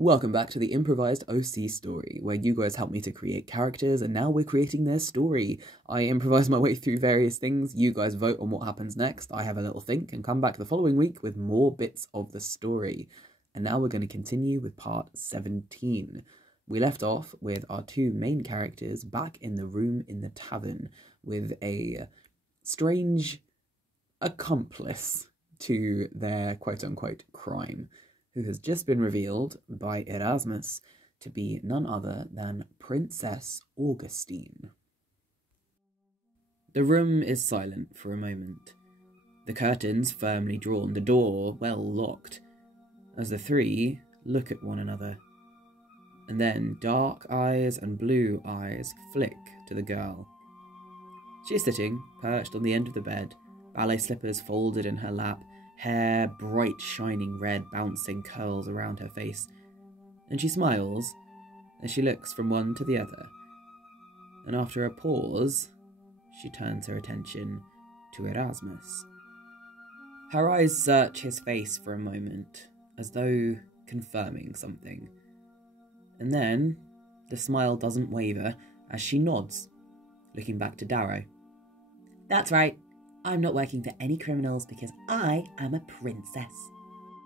Welcome back to the improvised OC story, where you guys helped me to create characters and now we're creating their story. I improvise my way through various things, you guys vote on what happens next, I have a little think and come back the following week with more bits of the story. And now we're going to continue with part 17. We left off with our two main characters back in the room in the tavern with a strange accomplice to their quote-unquote crime, who has just been revealed by Erasmus to be none other than Princess Augustine. The room is silent for a moment, the curtains firmly drawn, the door well locked, as the three look at one another. And then dark eyes and blue eyes flick to the girl. She is sitting, perched on the end of the bed, ballet slippers folded in her lap, hair bright shining red bouncing curls around her face, and she smiles as she looks from one to the other, and after a pause she turns her attention to Erasmus. Her eyes search his face for a moment, as though confirming something, and then the smile doesn't waver as she nods, looking back to Darrow. "That's right. I'm not working for any criminals because I am a princess."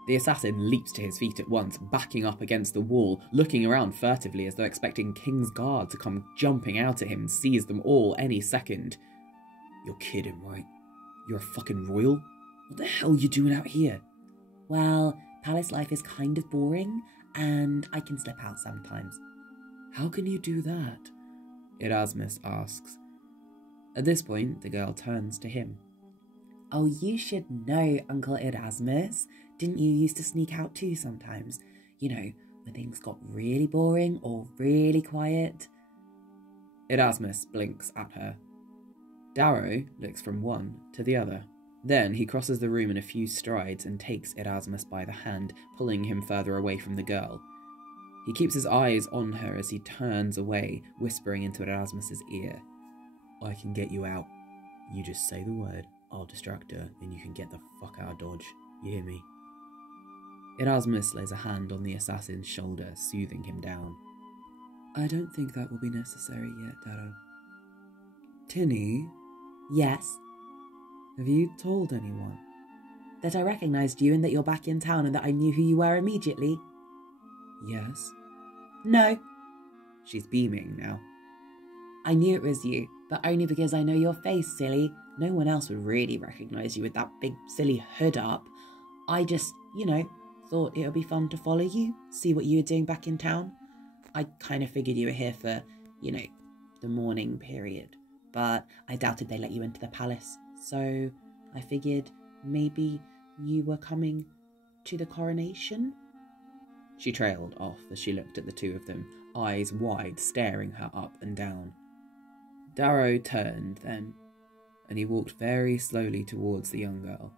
The assassin leaps to his feet at once, backing up against the wall, looking around furtively as though expecting King's Guard to come jumping out at him and seize them all any second. "You're kidding, right? You're a fucking royal? What the hell are you doing out here?" "Well, palace life is kind of boring, and I can slip out sometimes." "How can you do that?" Erasmus asks. At this point, the girl turns to him. "Oh, you should know, Uncle Erasmus. Didn't you used to sneak out too sometimes? You know, when things got really boring or really quiet?" Erasmus blinks at her. Darrow looks from one to the other. Then he crosses the room in a few strides and takes Erasmus by the hand, pulling him further away from the girl. He keeps his eyes on her as he turns away, whispering into Erasmus's ear. "I can get you out. You just say the word, I'll distract her, and you can get the fuck out of Dodge. You hear me?" Erasmus lays a hand on the assassin's shoulder, soothing him down. "I don't think that will be necessary yet, Darrow." "Tinny?" "Yes?" "Have you told anyone?" "That I recognised you and that you're back in town and that I knew who you were immediately?" "Yes." "No." She's beaming now. "I knew it was you, but only because I know your face, silly. No one else would really recognise you with that big silly hood up. I just, thought it would be fun to follow you, see what you were doing back in town. I kind of figured you were here for, the morning period, but I doubted they let you into the palace, so I figured maybe you were coming to the coronation." She trailed off as she looked at the two of them, eyes wide, staring her up and down. Darrow turned then, and he walked very slowly towards the young girl.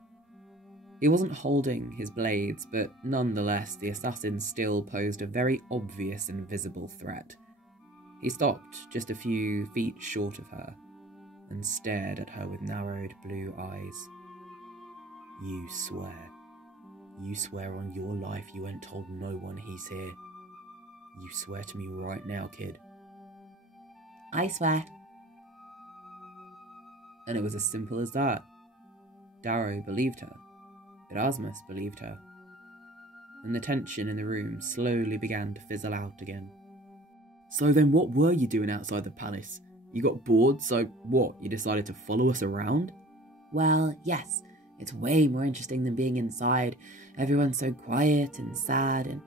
He wasn't holding his blades, but nonetheless the assassin still posed a very obvious and visible threat. He stopped just a few feet short of her, and stared at her with narrowed blue eyes. "You swear. You swear on your life you ain't told no one he's here. You swear to me right now, kid." "I swear." And it was as simple as that. Darrow believed her. Erasmus believed her. And the tension in the room slowly began to fizzle out again. "So then what were you doing outside the palace? You got bored, so what, you decided to follow us around?" "Well, yes. It's way more interesting than being inside. Everyone's so quiet and sad, and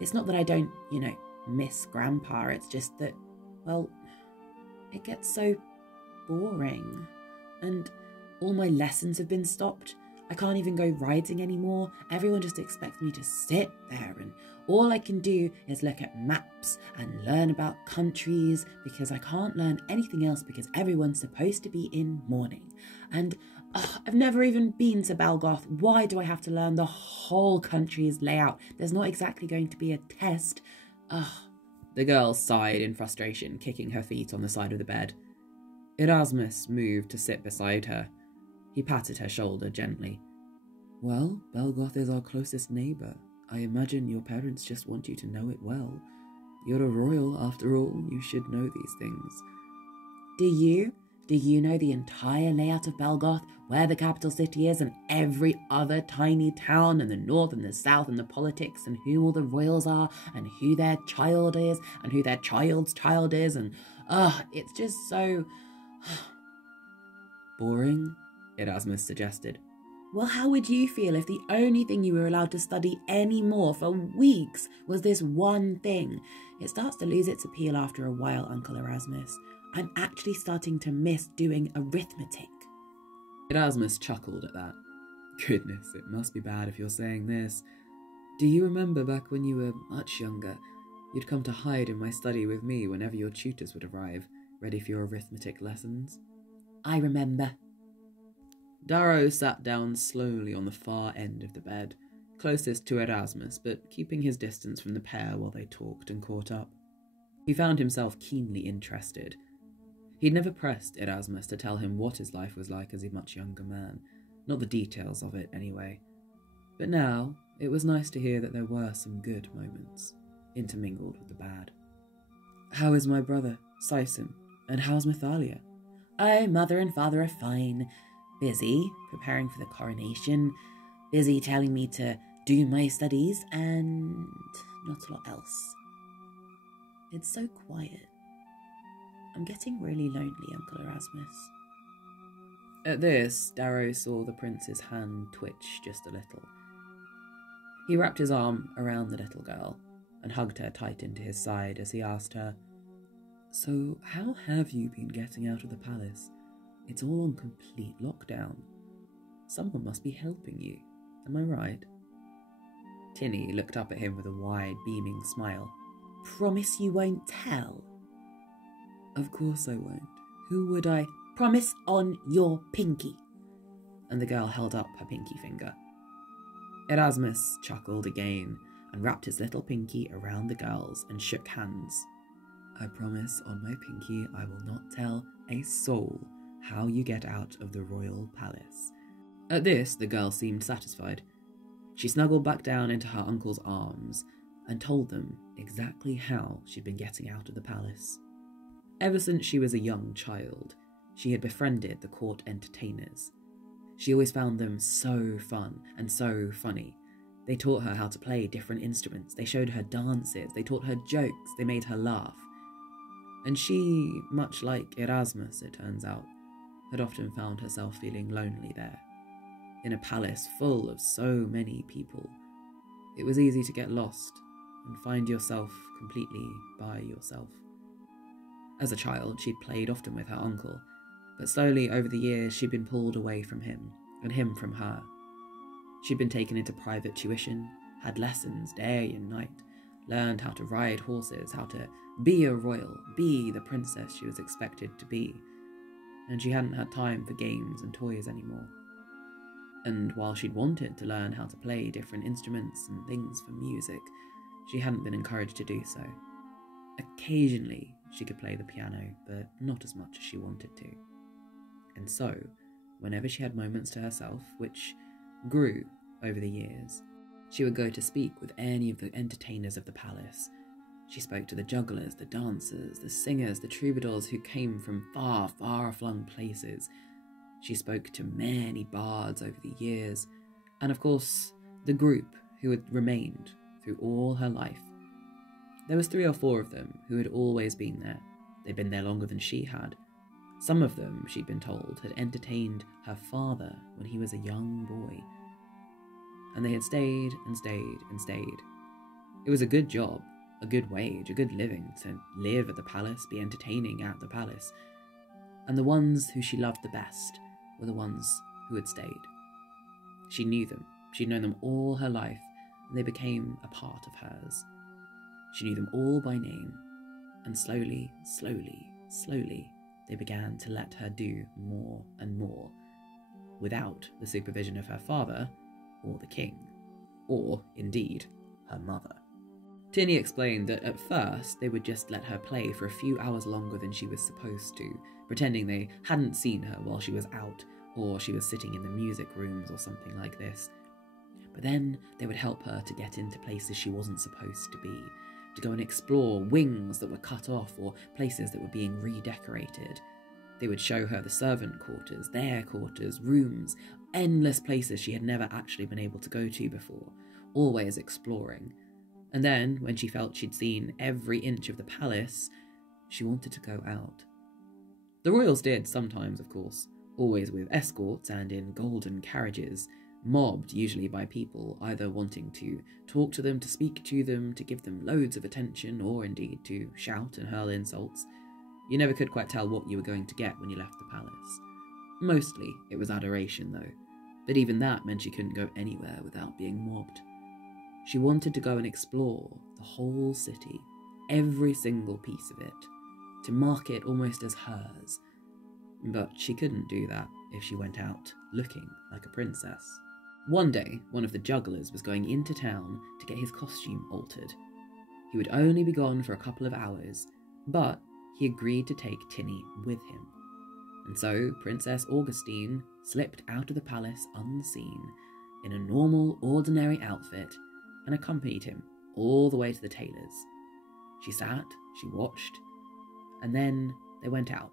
it's not that I don't, miss Grandpa. It's just that, well, it gets so boring. And all my lessons have been stopped. I can't even go riding anymore. Everyone just expects me to sit there, and all I can do is look at maps and learn about countries because I can't learn anything else because everyone's supposed to be in mourning. And I've never even been to Belgoth. Why do I have to learn the whole country's layout? There's not exactly going to be a test." The girl sighed in frustration, kicking her feet on the side of the bed. Erasmus moved to sit beside her. He patted her shoulder gently. "Well, Belgoth is our closest neighbour. I imagine your parents just want you to know it well. You're a royal, after all. You should know these things. Do you? Do you know the entire layout of Belgoth, where the capital city is, and every other tiny town in the north and the south, and the politics, and who all the royals are, and who their child is, and who their child's child is, and it's just so boring, Erasmus suggested. Well, how would you feel if the only thing you were allowed to study anymore for weeks was this one thing? It starts to lose its appeal after a while, Uncle Erasmus. I'm actually starting to miss doing arithmetic. Erasmus chuckled at that. Goodness, it must be bad if you're saying this. Do you remember back when you were much younger, you'd come to hide in my study with me whenever your tutors would arrive, ready for your arithmetic lessons? I remember. Darrow sat down slowly on the far end of the bed, closest to Erasmus, but keeping his distance from the pair while they talked and caught up. He found himself keenly interested. He'd never pressed Erasmus to tell him what his life was like as a much younger man, not the details of it anyway. But now, it was nice to hear that there were some good moments, intermingled with the bad. How is my brother, Sison, and how's Mathalia? Oh, mother and father are fine. Busy, preparing for the coronation, busy telling me to do my studies, and not a lot else. It's so quiet. I'm getting really lonely, Uncle Erasmus. At this, Darrow saw the prince's hand twitch just a little. He wrapped his arm around the little girl and hugged her tight into his side as he asked her, So how have you been getting out of the palace? It's all on complete lockdown. Someone must be helping you, am I right? Tinny looked up at him with a wide, beaming smile. Promise you won't tell? Of course I won't. Who would I? Promise on your pinky. And the girl held up her pinky finger. Erasmus chuckled again and wrapped his little pinky around the girl's and shook hands. I promise on my pinky I will not tell a soul how you get out of the royal palace. At this, the girl seemed satisfied. She snuggled back down into her uncle's arms and told them exactly how she'd been getting out of the palace. Ever since she was a young child, she had befriended the court entertainers. She always found them so fun and so funny. They taught her how to play different instruments, they showed her dances, they taught her jokes, they made her laugh. And she, much like Erasmus, it turns out, had often found herself feeling lonely there. In a palace full of so many people, it was easy to get lost and find yourself completely by yourself. As a child, she'd played often with her uncle, but slowly over the years she'd been pulled away from him, and him from her. She'd been taken into private tuition, had lessons day and night, learned how to ride horses, how to be a royal, be the princess she was expected to be, and she hadn't had time for games and toys anymore. And while she'd wanted to learn how to play different instruments and things for music, she hadn't been encouraged to do so. Occasionally, she could play the piano, but not as much as she wanted to. And so, whenever she had moments to herself, which grew over the years, she would go to speak with any of the entertainers of the palace. She spoke to the jugglers, the dancers, the singers, the troubadours who came from far, far-flung places. She spoke to many bards over the years, and of course, the group who had remained through all her life. There was 3 or 4 of them who had always been there. They'd been there longer than she had. Some of them, she'd been told, had entertained her father when he was a young boy. And they had stayed and stayed and stayed. It was a good job, a good wage, a good living to live at the palace, be entertaining at the palace. And the ones who she loved the best were the ones who had stayed. She knew them. She'd known them all her life, and they became a part of hers. She knew them all by name, and slowly, they began to let her do more and more, without the supervision of her father, or the king, or, indeed, her mother. Tinny explained that at first they would just let her play for a few hours longer than she was supposed to, pretending they hadn't seen her while she was out, or she was sitting in the music rooms or something like this. but then they would help her to get into places she wasn't supposed to be, to go and explore wings that were cut off or places that were being redecorated. They would show her the servant quarters, their quarters, rooms, endless places she had never actually been able to go to before, always exploring. And then, when she felt she'd seen every inch of the palace, she wanted to go out. The royals did sometimes, of course, always with escorts and in golden carriages, mobbed usually by people either wanting to talk to them, to speak to them, to give them loads of attention, or indeed to shout and hurl insults. You never could quite tell what you were going to get when you left the palace. Mostly it was adoration though, but even that meant she couldn't go anywhere without being mobbed. She wanted to go and explore the whole city, every single piece of it, to mark it almost as hers. But she couldn't do that if she went out looking like a princess. One day, one of the jugglers was going into town to get his costume altered. He would only be gone for a couple of hours, but he agreed to take Tinny with him. And so Princess Augustine slipped out of the palace unseen, in a normal, ordinary outfit, and accompanied him all the way to the tailor's. She sat, she watched, and then they went out.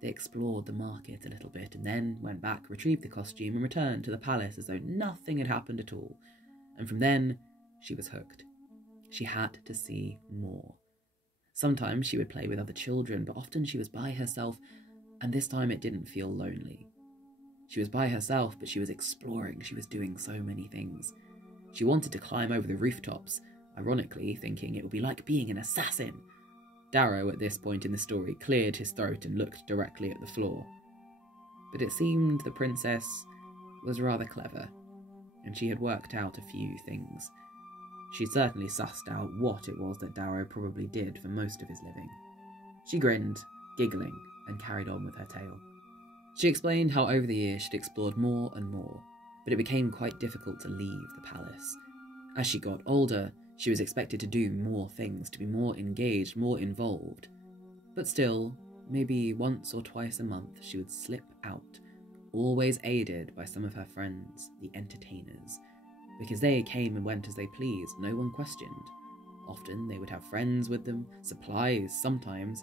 They explored the market a little bit and then went back, retrieved the costume, and returned to the palace as though nothing had happened at all. And from then, she was hooked. She had to see more. Sometimes she would play with other children, but often she was by herself, and this time it didn't feel lonely. She was by herself, but she was exploring. She was doing so many things. She wanted to climb over the rooftops, ironically thinking it would be like being an assassin. Darrow, at this point in the story, cleared his throat and looked directly at the floor. But it seemed the princess was rather clever, and she had worked out a few things. She certainly sussed out what it was that Darrow probably did for most of his living. She grinned, giggling, and carried on with her tale. She explained how over the years she'd explored more and more, but it became quite difficult to leave the palace. As she got older, she was expected to do more things, to be more engaged, more involved. But still, maybe once or twice a month, she would slip out, always aided by some of her friends, the entertainers, because they came and went as they pleased, no one questioned. Often they would have friends with them, supplies sometimes.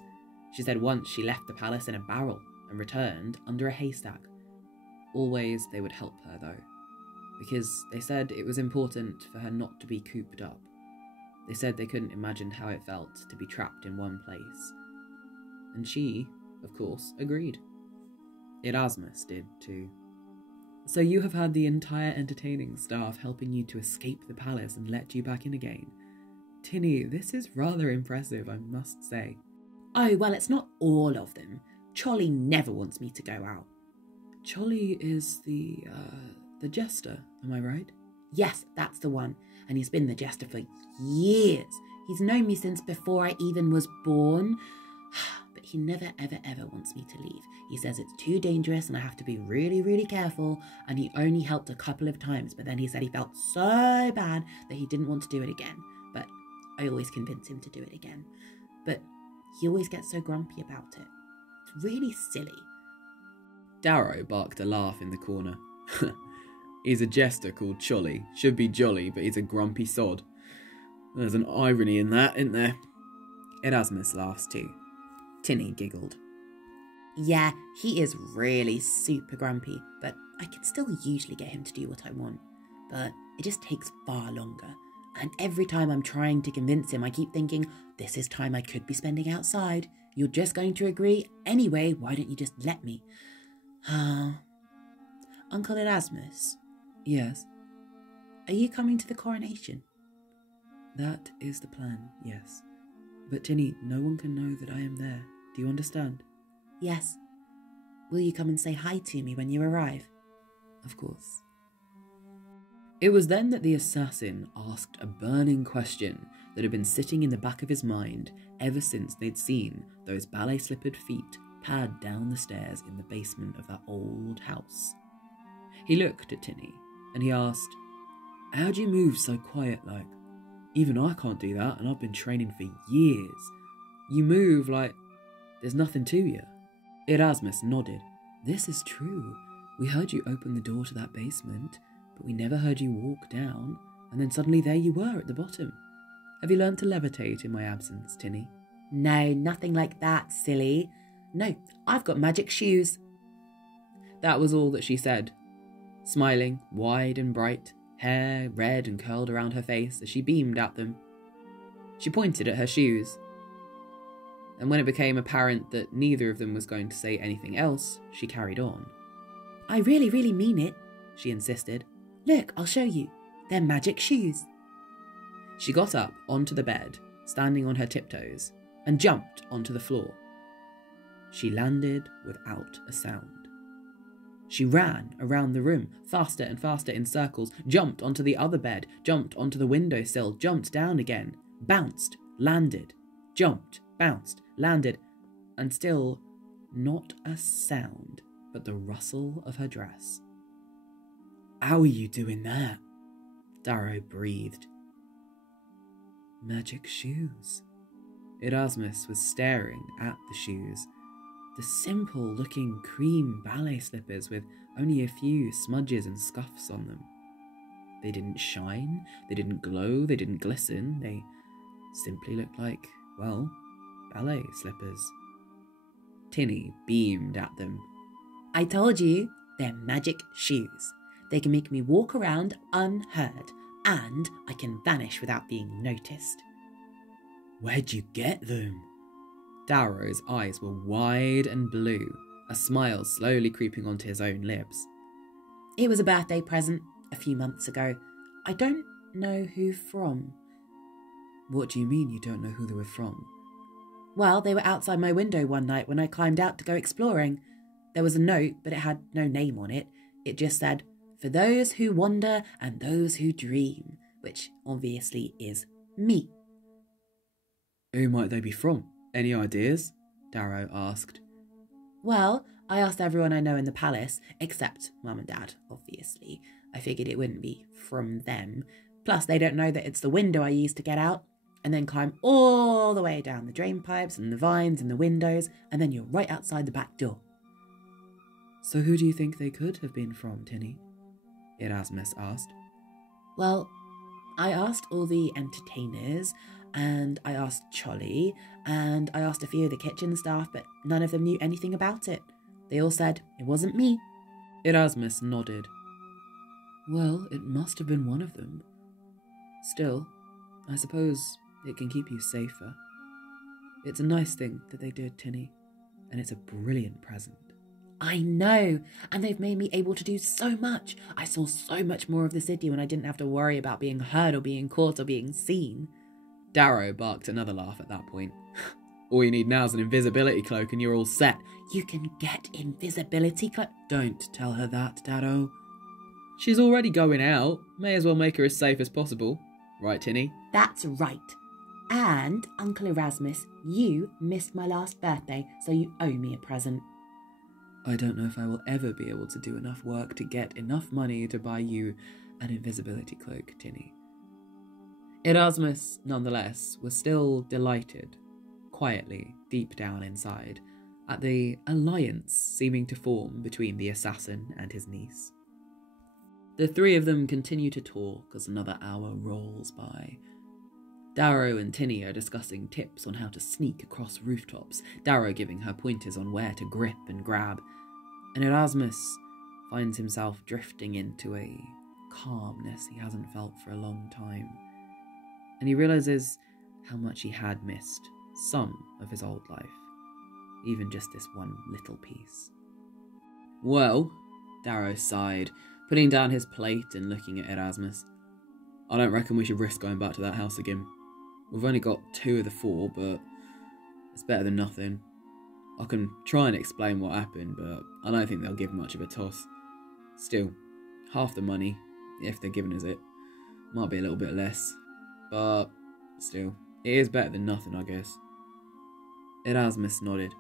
She said once she left the palace in a barrel and returned under a haystack. Always they would help her though, because they said it was important for her not to be cooped up. They said they couldn't imagine how it felt to be trapped in one place. And she, of course, agreed. Erasmus did too. So you have had the entire entertaining staff helping you to escape the palace and let you back in again. Tinny, this is rather impressive, I must say. Oh, well, it's not all of them. Cholly never wants me to go out. Cholly is the jester, am I right? Yes, that's the one. And he's been the jester for years. He's known me since before I even was born. But he never, ever wants me to leave. He says it's too dangerous and I have to be really, really careful. And he only helped a couple of times. But then he said he felt so bad that he didn't want to do it again. But I always convince him to do it again. But he always gets so grumpy about it. It's really silly. Darrow barked a laugh in the corner. He's a jester called Cholly. Should be jolly, but he's a grumpy sod. There's an irony in that, isn't there? Erasmus laughs too. Tinny giggled. Yeah, he is really super grumpy, but I can still usually get him to do what I want. But it just takes far longer. And every time I'm trying to convince him, I keep thinking, this is time I could be spending outside. You're just going to agree? Anyway, why don't you just let me? Uncle Erasmus? Yes? Are you coming to the coronation? That is the plan, yes. But Tinny, no one can know that I am there. Do you understand? Yes. Will you come and say hi to me when you arrive? Of course. It was then that the assassin asked a burning question that had been sitting in the back of his mind ever since they'd seen those ballet-slippered feet pad down the stairs in the basement of that old house. He looked at Tinny and he asked, "How do you move so quiet like? Even I can't do that and I've been training for years. You move like there's nothing to you." Erasmus nodded. "This is true. We heard you open the door to that basement, but we never heard you walk down, and then suddenly there you were at the bottom. Have you learnt to levitate in my absence, Tinny? No, nothing like that, silly. No, I've got magic shoes. That was all that she said, smiling wide and bright, hair red and curled around her face as she beamed at them. She pointed at her shoes, and when it became apparent that neither of them was going to say anything else, she carried on. I really, really mean it, she insisted. Look, I'll show you. They're magic shoes. She got up onto the bed, standing on her tiptoes, and jumped onto the floor. She landed without a sound. She ran around the room, faster and faster in circles, jumped onto the other bed, jumped onto the windowsill, jumped down again, bounced, landed, jumped, bounced, landed, and still not a sound but the rustle of her dress. How are you doing that? Darrow breathed. Magic shoes. Erasmus was staring at the shoes. The simple-looking cream ballet slippers with only a few smudges and scuffs on them. They didn't shine, they didn't glow, they didn't glisten, they simply looked like, well, ballet slippers. Tinny beamed at them. I told you, they're magic shoes. They can make me walk around unheard, and I can vanish without being noticed. Where'd you get them? Darrow's eyes were wide and blue, a smile slowly creeping onto his own lips. It was a birthday present a few months ago. I don't know who from. What do you mean you don't know who they were from? Well, they were outside my window one night when I climbed out to go exploring. There was a note, but it had no name on it. It just said, "For those who wander and those who dream," which obviously is me. Who might they be from? Any ideas? Darrow asked. Well, I asked everyone I know in the palace, except Mum and Dad, obviously. I figured it wouldn't be from them. Plus, they don't know that it's the window I used to get out, and then climb all the way down the drain pipes and the vines and the windows, and then you're right outside the back door. So who do you think they could have been from, Tinny? Erasmus asked. Well, I asked all the entertainers, and I asked Cholly, and I asked a few of the kitchen staff, but none of them knew anything about it. They all said it wasn't me. Erasmus nodded. Well, it must have been one of them. Still, I suppose it can keep you safer. It's a nice thing that they did, Tinny, and it's a brilliant present. I know, and they've made me able to do so much. I saw so much more of the city when I didn't have to worry about being heard or being caught or being seen. Darrow barked another laugh at that point. All you need now is an invisibility cloak and you're all set. You can get invisibility cloak? Don't tell her that, Darrow. She's already going out. May as well make her as safe as possible. Right, Tinny? That's right. And, Uncle Erasmus, you missed my last birthday, so you owe me a present. I don't know if I will ever be able to do enough work to get enough money to buy you an invisibility cloak, Tinny. Erasmus, nonetheless, was still delighted, quietly, deep down inside, at the alliance seeming to form between the assassin and his niece. The three of them continue to talk as another hour rolls by. Darrow and Tinny are discussing tips on how to sneak across rooftops, Darrow giving her pointers on where to grip and grab, and Erasmus finds himself drifting into a calmness he hasn't felt for a long time, and he realises how much he had missed some of his old life, even just this one little piece. Well, Darrow sighed, putting down his plate and looking at Erasmus. I don't reckon we should risk going back to that house again. We've only got 2 of the 4, but it's better than nothing. I can try and explain what happened, but I don't think they'll give much of a toss. Still, half the money, if they're giving us it, might be a little bit less, but still, it is better than nothing, I guess. Erasmus nodded.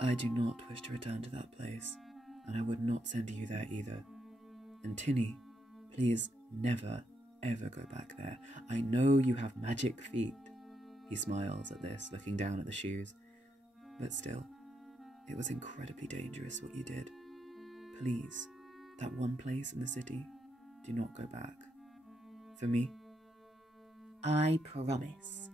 I do not wish to return to that place, and I would not send you there either. And Tinny, please never, ever go back there. I know you have magic feet. He smiles at this, looking down at the shoes. But still, it was incredibly dangerous what you did. Please, that one place in the city, do not go back. For me? I promise.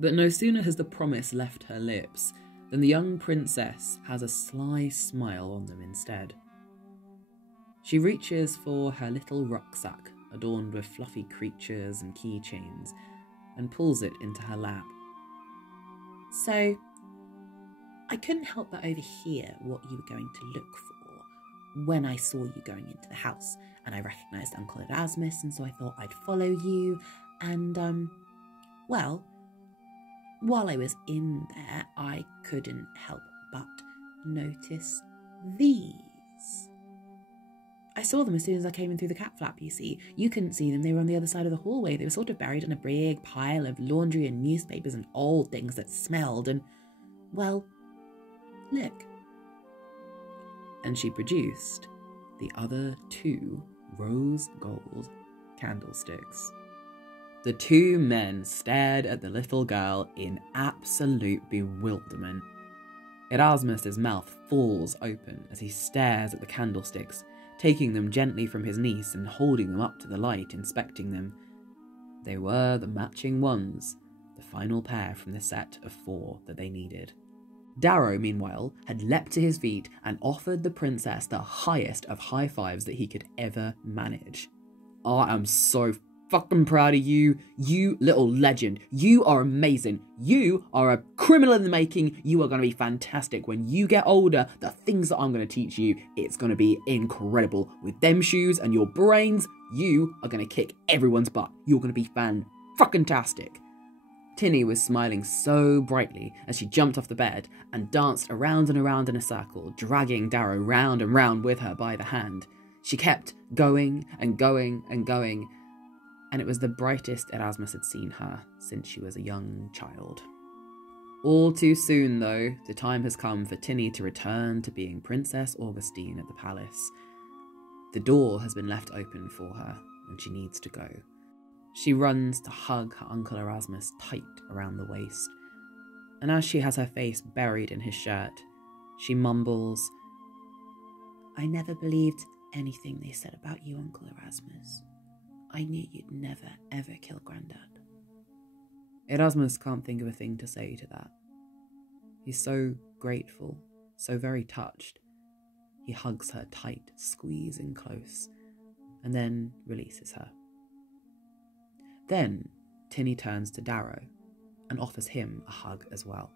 But no sooner has the promise left her lips than the young princess has a sly smile on them instead. She reaches for her little rucksack adorned with fluffy creatures and keychains and pulls it into her lap. So, I couldn't help but overhear what you were going to look for when I saw you going into the house, and I recognised Uncle Erasmus, and so I thought I'd follow you, and, well, while I was in there, I couldn't help but notice these. I saw them as soon as I came in through the cat flap, you see. You couldn't see them, they were on the other side of the hallway. They were sort of buried in a big pile of laundry and newspapers and old things that smelled, and, well, look. And she produced the other 2 rose gold candlesticks. The 2 men stared at the little girl in absolute bewilderment. Erasmus's mouth falls open as he stares at the candlesticks, taking them gently from his niece and holding them up to the light, inspecting them. They were the matching ones, the final pair from the set of 4 that they needed. Darrow, meanwhile, had leapt to his feet and offered the princess the highest of high fives that he could ever manage. I am so fucking proud of you, you little legend. You are amazing. You are a criminal in the making. You are going to be fantastic. When you get older, the things that I'm going to teach you, it's going to be incredible. With them shoes and your brains, you are going to kick everyone's butt. You're going to be fan-fucking-tastic. Tinny was smiling so brightly as she jumped off the bed and danced around and around in a circle, dragging Darrow round and round with her by the hand. She kept going and going and going, and it was the brightest Erasmus had seen her since she was a young child. All too soon, though, the time has come for Tinny to return to being Princess Augustine at the palace. The door has been left open for her, and she needs to go. She runs to hug her Uncle Erasmus tight around the waist, and as she has her face buried in his shirt, she mumbles, "I never believed anything they said about you, Uncle Erasmus. I knew you'd never, ever kill Grandad." Erasmus can't think of a thing to say to that. He's so grateful, so very touched. He hugs her tight, squeezing close, and then releases her. Then Tinny turns to Darrow and offers him a hug as well.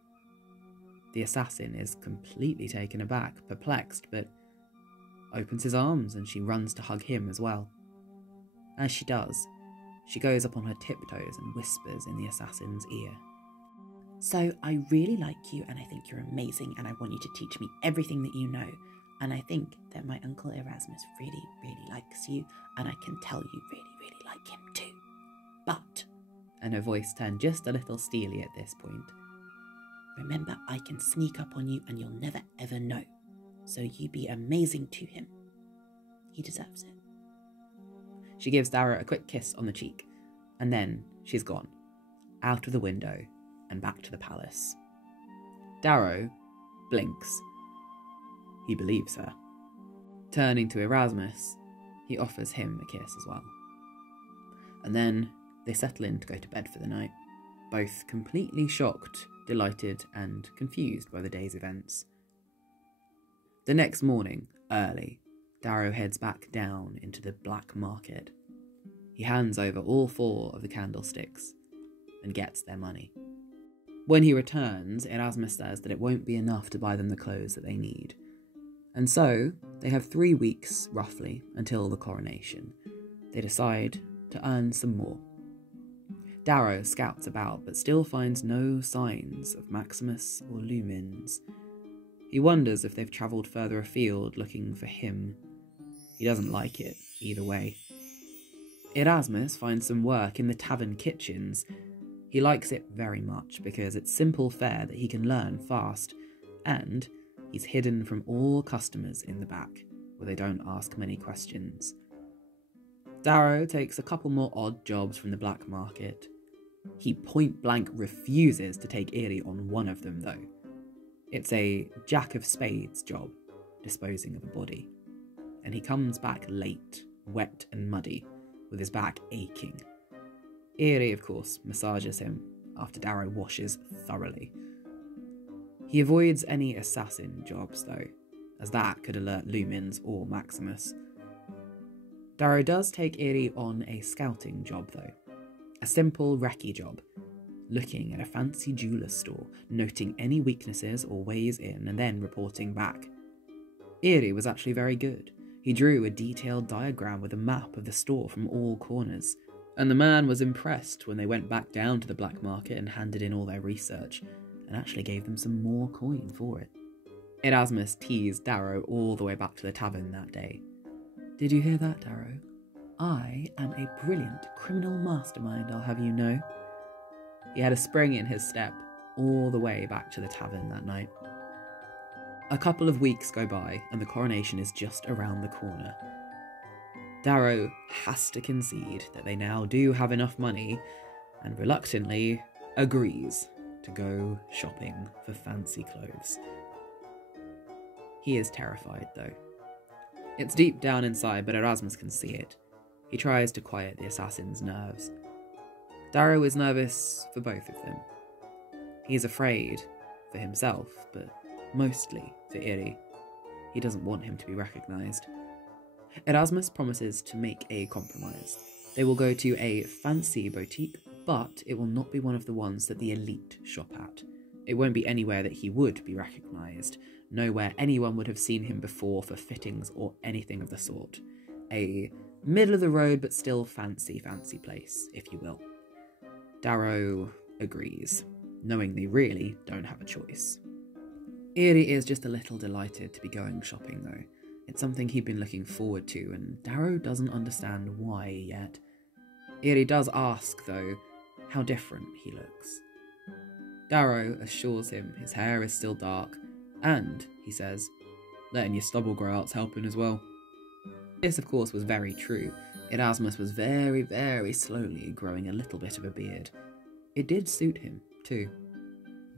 The assassin is completely taken aback, perplexed, but opens his arms and she runs to hug him as well. As she does, she goes up on her tiptoes and whispers in the assassin's ear. "So I really like you, and I think you're amazing, and I want you to teach me everything that you know. And I think that my Uncle Erasmus really, really likes you, and I can tell you really, really like him too. But," and her voice turned just a little steely at this point, "remember, I can sneak up on you and you'll never ever know. So you be amazing to him. He deserves it." She gives Darrow a quick kiss on the cheek, and then she's gone, out of the window and back to the palace. Darrow blinks. He believes her. Turning to Erasmus, he offers him a kiss as well. And then they settle in to go to bed for the night, both completely shocked, delighted, and confused by the day's events. The next morning, early, Darrow heads back down into the black market. He hands over all 4 of the candlesticks and gets their money. When he returns, Erasmus says that it won't be enough to buy them the clothes that they need. And so, they have 3 weeks, roughly, until the coronation. They decide to earn some more. Darrow scouts about, but still finds no signs of Maximus or Lumins. He wonders if they've travelled further afield looking for him. He doesn't like it, either way. Erasmus finds some work in the tavern kitchens. He likes it very much because it's simple fare that he can learn fast, and he's hidden from all customers in the back, where they don't ask many questions. Darrow takes a couple more odd jobs from the black market. He point-blank refuses to take Eri on one of them, though. It's a jack-of-spades job, disposing of a body. And he comes back late, wet and muddy, with his back aching. Eri, of course, massages him after Darrow washes thoroughly. He avoids any assassin jobs, though, as that could alert Lumens or Maximus. Darrow does take Eri on a scouting job, though. A simple recce job, looking at a fancy jeweller's store, noting any weaknesses or ways in, and then reporting back. Eri was actually very good. He drew a detailed diagram with a map of the store from all corners, and the man was impressed when they went back down to the black market and handed in all their research, and actually gave them some more coin for it. Erasmus teased Darrow all the way back to the tavern that day. "Did you hear that, Darrow? I am a brilliant criminal mastermind, I'll have you know." He had a spring in his step all the way back to the tavern that night. A couple of weeks go by and the coronation is just around the corner. Darrow has to concede that they now do have enough money and reluctantly agrees to go shopping for fancy clothes. He is terrified though. It's deep down inside, but Erasmus can see it. He tries to quiet the assassin's nerves. Darrow is nervous for both of them. He is afraid for himself, but mostly for Eri. He doesn't want him to be recognised. Erasmus promises to make a compromise. They will go to a fancy boutique, but it will not be one of the ones that the elite shop at. It won't be anywhere that he would be recognised, nowhere anyone would have seen him before for fittings or anything of the sort. A middle-of-the-road but still fancy place, if you will. Darrow agrees, knowing they really don't have a choice. Eri is just a little delighted to be going shopping though. It's something he'd been looking forward to, and Darrow doesn't understand why yet. Eri does ask, though, how different he looks. Darrow assures him his hair is still dark, and, he says, letting your stubble grow out's helping as well. This, of course, was very true. Erasmus was very, very slowly growing a little bit of a beard. It did suit him, too.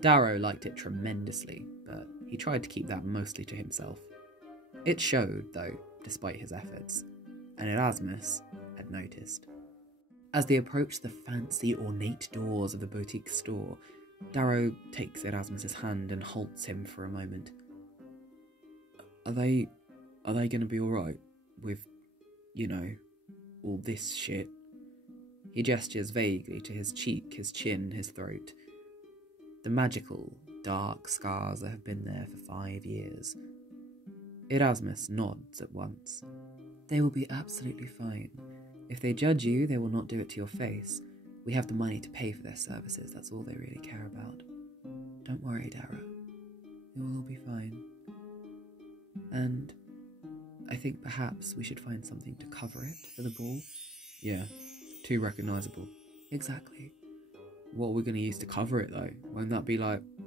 Darrow liked it tremendously, but he tried to keep that mostly to himself. It showed, though, despite his efforts, and Erasmus had noticed. As they approached the fancy, ornate doors of the boutique store, Darrow takes Erasmus's hand and halts him for a moment. Are they gonna be alright with, all this shit? He gestures vaguely to his cheek, his chin, his throat. The magical, dark scars that have been there for 5 years. Erasmus nods at once. They will be absolutely fine. If they judge you, they will not do it to your face. We have the money to pay for their services, that's all they really care about. Don't worry, Darrow. It will all be fine. And I think perhaps we should find something to cover it for the ball. Yeah, too recognisable. Exactly. What are we going to use to cover it though? Won't that be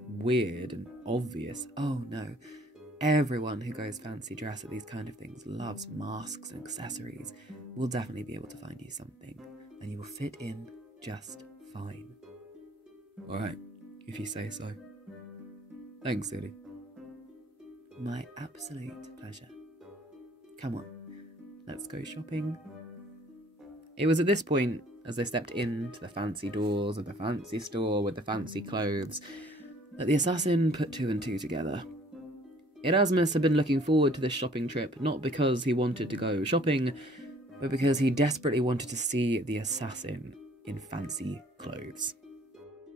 weird and obvious? Oh no. Everyone who goes fancy dress at these kind of things loves masks and accessories. We'll definitely be able to find you something, and you will fit in just fine. Alright, if you say so. Thanks, Eri. My absolute pleasure. Come on, let's go shopping. It was at this point, as they stepped into the fancy doors of the fancy store with the fancy clothes, that the assassin put 2 and 2 together. Erasmus had been looking forward to this shopping trip, not because he wanted to go shopping, but because he desperately wanted to see the assassin in fancy clothes.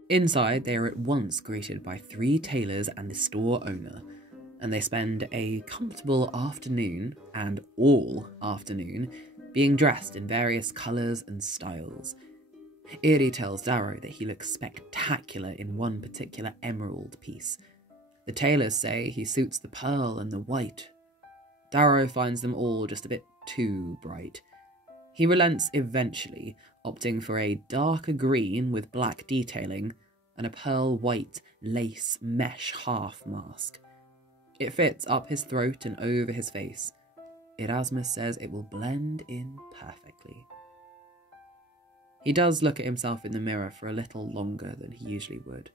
Inside, they are at once greeted by 3 tailors and the store owner, and they spend a comfortable afternoon, and all afternoon, being dressed in various colours and styles. Eri tells Darrow that he looks spectacular in one particular emerald piece. The tailors say he suits the pearl and the white. Darrow finds them all just a bit too bright. He relents eventually, opting for a darker green with black detailing and a pearl white lace mesh half mask. It fits up his throat and over his face. Erasmus says it will blend in perfectly. He does look at himself in the mirror for a little longer than he usually would,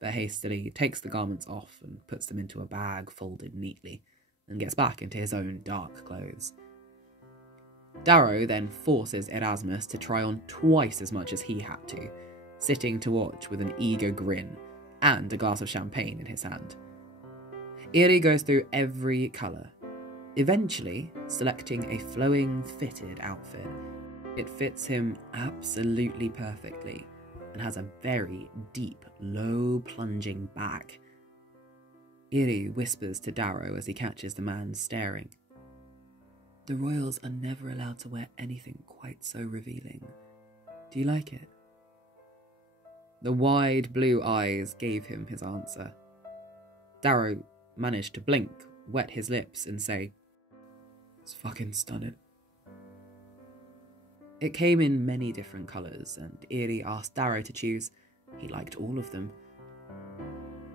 but hastily takes the garments off and puts them into a bag folded neatly, and gets back into his own dark clothes. Darrow then forces Erasmus to try on twice as much as he had to, sitting to watch with an eager grin and a glass of champagne in his hand. Eri goes through every colour, eventually selecting a flowing fitted outfit. It fits him absolutely perfectly and has a very deep, low plunging back. Eri whispers to Darrow as he catches the man staring. The royals are never allowed to wear anything quite so revealing. Do you like it? The wide blue eyes gave him his answer. Darrow managed to blink, wet his lips and say, "It's fucking stunning." It came in many different colours, and Eri asked Darrow to choose. He liked all of them.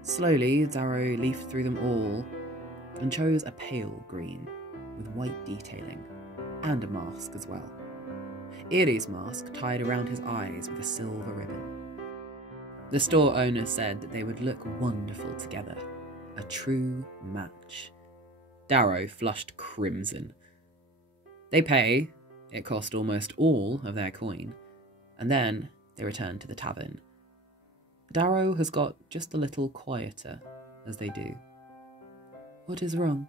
Slowly, Darrow leafed through them all and chose a pale green with white detailing and a mask as well. Eri's mask tied around his eyes with a silver ribbon. The store owner said that they would look wonderful together, a true match. Darrow flushed crimson. They pay. It cost almost all of their coin, and then they return to the tavern. Darrow has got just a little quieter as they do. What is wrong?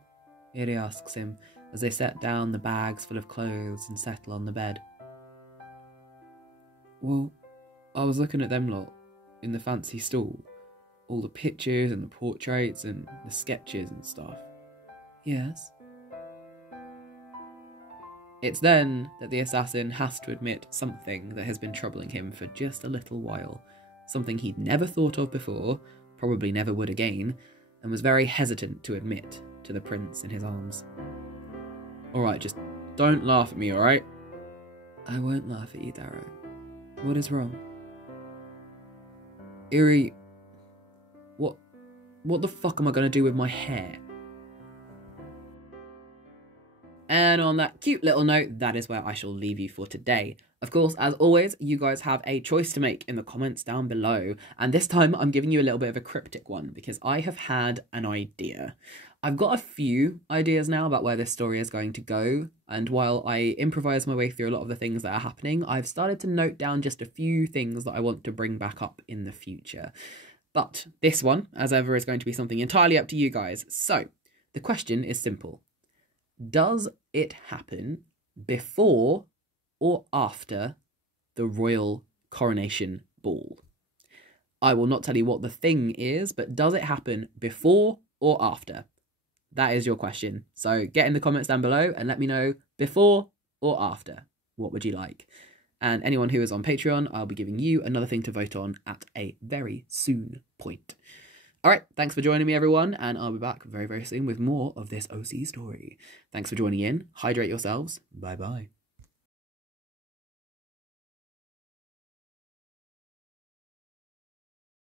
Eri asks him as they set down the bags full of clothes and settle on the bed. Well, I was looking at them lot in the fancy stall. All the pictures and the portraits and the sketches and stuff. Yes? It's then that the assassin has to admit something that has been troubling him for just a little while. Something he'd never thought of before, probably never would again, and was very hesitant to admit to the prince in his arms. Alright, just don't laugh at me, alright? I won't laugh at you, Darrow. What is wrong? Eri, what the fuck am I going to do with my hair? And on that cute little note, that is where I shall leave you for today. Of course, as always, you guys have a choice to make in the comments down below. And this time I'm giving you a little bit of a cryptic one because I have had an idea. I've got a few ideas now about where this story is going to go. And while I improvise my way through a lot of the things that are happening, I've started to note down just a few things that I want to bring back up in the future. But this one, as ever, is going to be something entirely up to you guys. So the question is simple. Does it happen before or after the royal coronation ball? I will not tell you what the thing is, but does it happen before or after? That is your question. So get in the comments down below and let me know before or after. What would you like? And anyone who is on Patreon, I'll be giving you another thing to vote on at a very soon point. All right, thanks for joining me, everyone, and I'll be back very, very soon with more of this OC story. Thanks for joining in. Hydrate yourselves. Bye-bye.